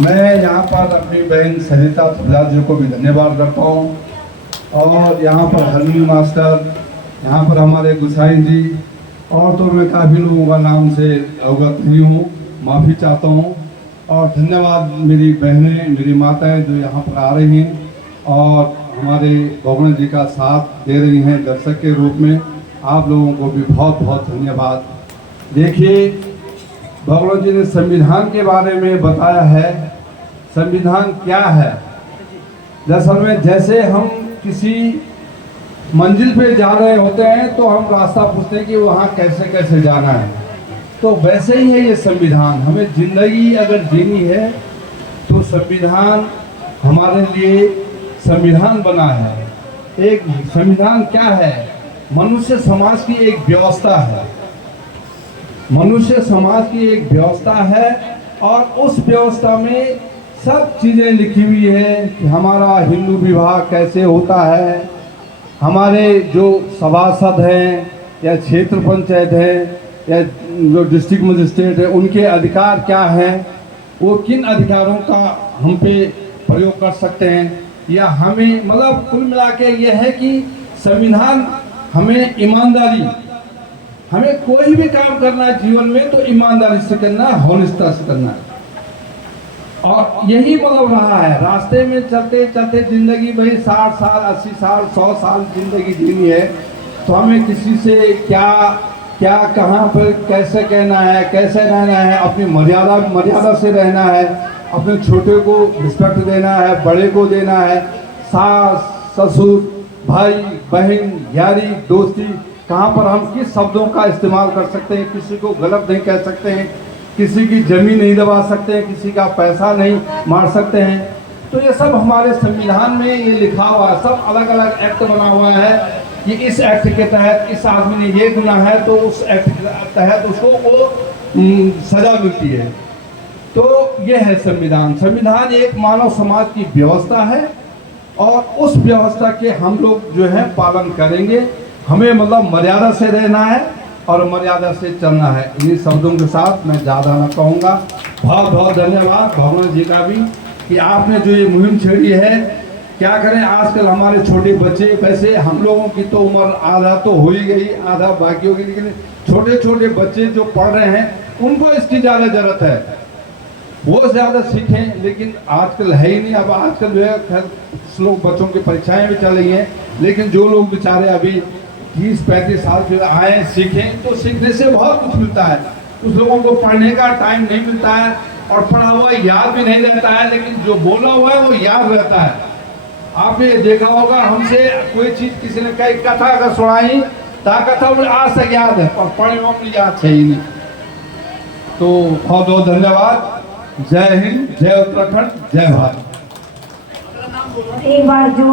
मैं यहाँ पर अपनी बहन सरिता तुला जी को भी धन्यवाद करता हूँ, और यहाँ पर हरमी मास्टर, यहाँ पर हमारे गुसाई जी, और तो मैं काफ़ी लोगों का नाम से अवगत नहीं हूँ, माफ़ी चाहता हूँ। और धन्यवाद मेरी बहनें, मेरी माताएं जो यहाँ पर आ रही हैं और हमारे भगवान जी का साथ दे रही हैं दर्शक के रूप में। आप लोगों को भी बहुत बहुत धन्यवाद। देखिए, भगवान जी ने संविधान के बारे में बताया है। संविधान क्या है? दरअसल में जैसे हम किसी मंजिल पे जा रहे होते हैं तो हम रास्ता पूछते हैं कि वहाँ कैसे कैसे जाना है, तो वैसे ही है ये संविधान। हमें जिंदगी अगर जीनी है तो संविधान हमारे लिए संविधान बना है। एक संविधान क्या है? मनुष्य समाज की एक व्यवस्था है। मनुष्य समाज की एक व्यवस्था है, और उस व्यवस्था में सब चीज़ें लिखी हुई है कि हमारा हिंदू विवाह कैसे होता है, हमारे जो सभासद हैं या क्षेत्र पंचायत है या जो डिस्ट्रिक्ट मजिस्ट्रेट है, उनके अधिकार क्या हैं, वो किन अधिकारों का हम पे प्रयोग कर सकते हैं, या हमें मतलब कुल मिला के ये है कि संविधान हमें ईमानदारी, हमें कोई भी काम करना है जीवन में तो ईमानदारी से करना है, होनेस्टा से करना है। और यही मतलब रहा है, रास्ते में चलते चलते जिंदगी भाई 60 साल 80 साल 100 साल जिंदगी जीनी है, तो हमें किसी से क्या क्या कहाँ पर कैसे कहना है, कैसे रहना है, अपनी मर्यादा से रहना है, अपने छोटे को रिस्पेक्ट देना है, बड़े को देना है, सास ससुर भाई बहन यारी दोस्ती, कहाँ पर हम किस शब्दों का इस्तेमाल कर सकते हैं, किसी को गलत नहीं कह सकते हैं, किसी की जमीन नहीं दबा सकते हैं, किसी का पैसा नहीं मार सकते हैं। तो ये सब हमारे संविधान में ये लिखा हुआ है, सब अलग अलग एक्ट बना हुआ है कि इस एक्ट के तहत इस आदमी ने ये गुनाह है तो उस एक्ट के तहत उसको वो सजा मिलती है। तो ये है संविधान। संविधान एक मानव समाज की व्यवस्था है, और उस व्यवस्था के हम लोग जो है पालन करेंगे। हमें मतलब मर्यादा से रहना है और मर्यादा से चलना है। इन्हीं शब्दों के साथ मैं ज़्यादा ना कहूँगा। बहुत बहुत धन्यवाद भगवान जी का भी कि आपने जो ये मुहिम छेड़ी है। क्या करें, आजकल हमारे छोटे बच्चे, वैसे हम लोगों की तो उम्र आधा तो हो ही गई, आधा बाकी होगी, लेकिन छोटे छोटे बच्चे जो पढ़ रहे हैं उनको इसकी ज़्यादा ज़रूरत है, वो ज़्यादा सीखें। लेकिन आजकल है ही नहीं। अब आजकल जो है खैर लोग बच्चों की परीक्षाएं भी चल रही हैं, लेकिन जो लोग बेचारे अभी 30-35 साल के आए सीखें, तो सीखने से बहुत कुछ मिलता है। उस लोगों को पढ़ने का टाइम नहीं मिलता है, और पढ़ा हुआ याद भी नहीं रहता है, लेकिन जो बोला हुआ है वो याद रहता है। आपने ये देखा होगा, हमसे कोई चीज़ किसी ने कही कथा अगर सुनाई तो कथा मुझे आज तक याद है, पर पढ़े हुए याद है ही नहीं। तो बहुत बहुत धन्यवाद। जय हिंद, जय उत्तराखंड, जय भारत। एक बार जोर